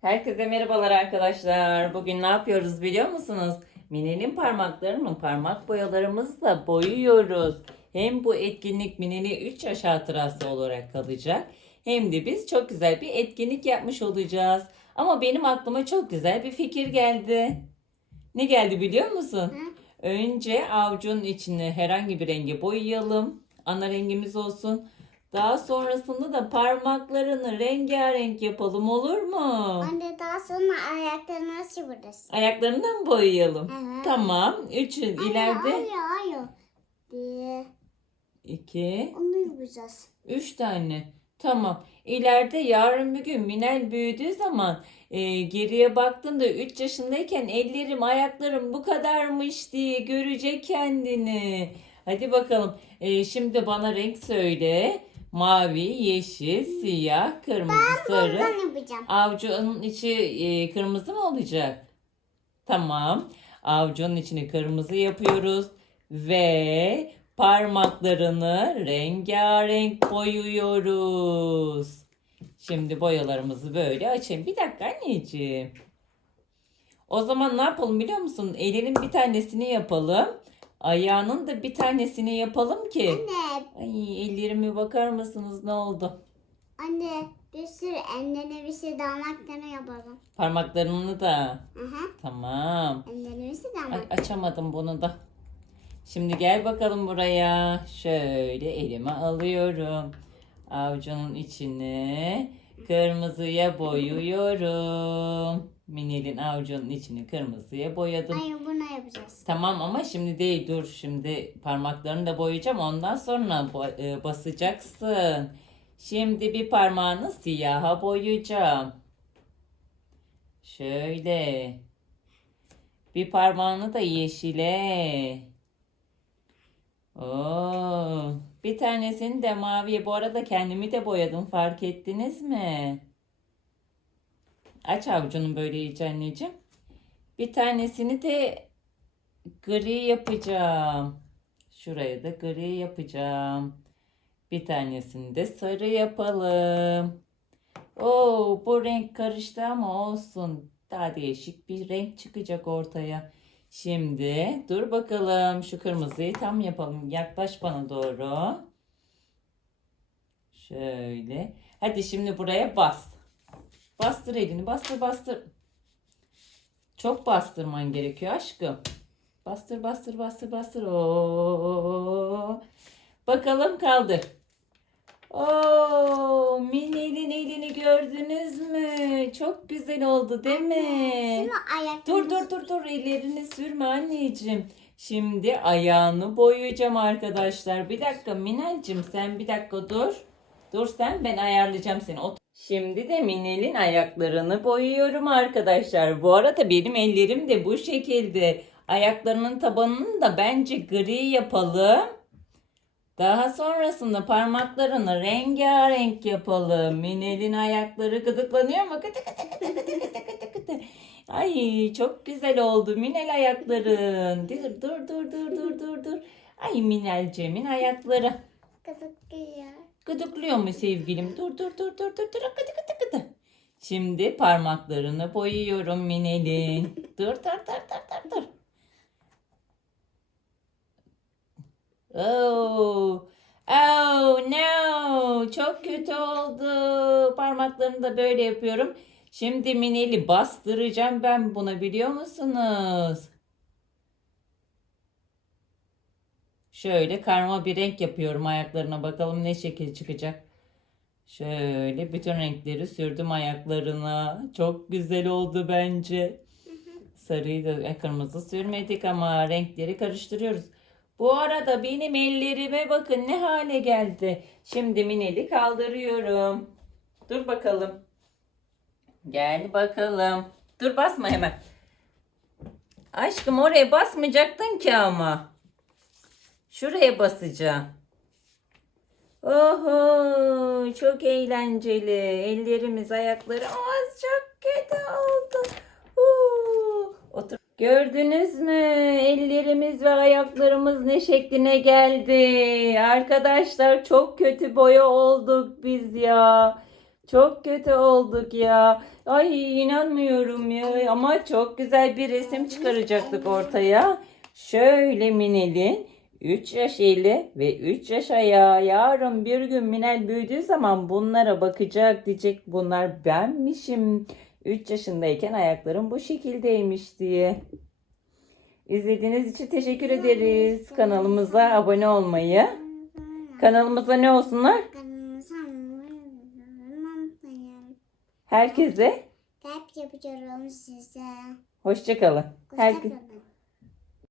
Herkese merhabalar arkadaşlar. Bugün ne yapıyoruz biliyor musunuz? Mine'nin parmaklarını parmak boyalarımızla boyuyoruz. Hem bu etkinlik Mine'nin 3 yaş hatırası olarak kalacak. Hem de biz çok güzel bir etkinlik yapmış olacağız. Ama benim aklıma çok güzel bir fikir geldi. Ne geldi biliyor musun? Önce avucun içine herhangi bir rengi boyayalım. Ana rengimiz olsun. Daha sonrasında da parmaklarını rengarenk yapalım olur mu? Anne daha sonra ayaklarını sıvırırız. Ayaklarını da mı boyayalım? Hı. Tamam. Üçün ileride. Hayır hayır. Bir, iki, onu yapacağız. üç tane. Tamam. İleride yarın bir gün Minel büyüdüğü zaman e, geriye baktığında 3 yaşındayken ellerim ayaklarım bu kadarmış diye görecek kendini. Hadi bakalım. E, şimdi bana renk söyle. Mavi, yeşil, siyah, kırmızı, sarı. Ben yapacağım. Avucunun içi e, kırmızı mı olacak? Tamam. Avucunun içini kırmızı yapıyoruz ve parmaklarını rengarenk boyuyoruz. Şimdi boyalarımızı böyle açayım. Bir dakika anneciğim. O zaman ne yapalım biliyor musun? Elinin bir tanesini yapalım. Ayağının da bir tanesini yapalım ki. Anne, Ay ellerime bakar mısınız ne oldu? anne bir sürü ellerine bir sürü damaklarını yapalım. Parmaklarını da. Aha, Tamam. ellerine bir Ay, damak. açamadım bunu da. Şimdi gel bakalım buraya. Şöyle elime alıyorum. Avucunun içine kırmızıya boyuyorum. Minel'in avucunun içini kırmızıya boyadım. Hayır bunu yapacağız. Tamam ama şimdi değil dur. Şimdi parmaklarını da boyayacağım. Ondan sonra e, basacaksın. Şimdi bir parmağını siyaha boyayacağım. Şöyle. Bir parmağını da yeşile. Oo. Bir tanesini de maviye. Bu arada kendimi de boyadım. Fark ettiniz mi? Aç avucunu böyle iyice anneciğim. Bir tanesini de gri yapacağım. Şuraya da gri yapacağım. Bir tanesini de sarı yapalım. Oo, bu renk karıştı ama olsun. Daha değişik bir renk çıkacak ortaya. Şimdi dur bakalım şu kırmızıyı tam yapalım. Yaklaş bana doğru. Şöyle. Hadi şimdi buraya bas. Bastır elini. Bastır bastır. Çok bastırman gerekiyor aşkım. Bastır bastır bastır bastır. Oo. Bakalım kaldır. Oo, Minel'in elini gördünüz mü? Çok güzel oldu değil mi? Dur dur dur dur ellerini sürme anneciğim. Şimdi ayağını boyayacağım arkadaşlar. Bir dakika Minel'cim sen bir dakika dur. Dur sen ben ayarlayacağım seni. Otur. Şimdi de Minel'in ayaklarını boyuyorum arkadaşlar. Bu arada benim ellerim de bu şekilde. Ayaklarının tabanını da bence gri yapalım. Daha sonrasında parmaklarını rengarenk yapalım. Minel'in ayakları gıdıklanıyor mu? Ay çok güzel oldu Minel ayakların. Dur dur dur dur dur dur dur. Ay Minelcemin ayakları. kızıklıyor. Gıdıklıyor mu sevgilim? Dur dur dur dur dur dur. Gıdı gıdı gıdı. Şimdi parmaklarını boyuyorum Minel'in. Dur dur dur dur dur dur. Oh. Oh no. Çok kötü oldu. Parmaklarını da böyle yapıyorum. Şimdi Minel'i bastıracağım ben buna biliyor musunuz? Şöyle karma bir renk yapıyorum ayaklarına. Bakalım ne şekil çıkacak. Şöyle bütün renkleri sürdüm ayaklarına. Çok güzel oldu bence. Sarıyı da e, kırmızı sürmedik ama renkleri karıştırıyoruz. Bu arada benim ellerime bakın ne hale geldi. Şimdi mineli kaldırıyorum. Dur bakalım. Gel bakalım. Dur basma hemen. Aşkım oraya basmayacaktın ki ama. Şuraya basacağım. Oho çok eğlenceli. Ellerimiz ayakları az çok kötü oldu. Huu. Otur. Gördünüz mü? Ellerimiz ve ayaklarımız ne şekline geldi. Arkadaşlar çok kötü boya olduk biz ya. Çok kötü olduk ya. Ay inanmıyorum ya. Ama çok güzel bir resim çıkaracaktık ortaya. Şöyle Minel'in 3 yaş eli ve 3 yaş ayağı. Yarın bir gün Minel büyüdüğü zaman bunlara bakacak diyecek. Bunlar benmişim. 3 yaşındayken ayaklarım bu şekildeymiş diye. İzlediğiniz için teşekkür ederiz. Kanalımıza abone olmayı. Kanalımıza ne olsunlar? Herkese Kalp yapıyorum size. hoşçakalın. Herkes Hoşçakalın.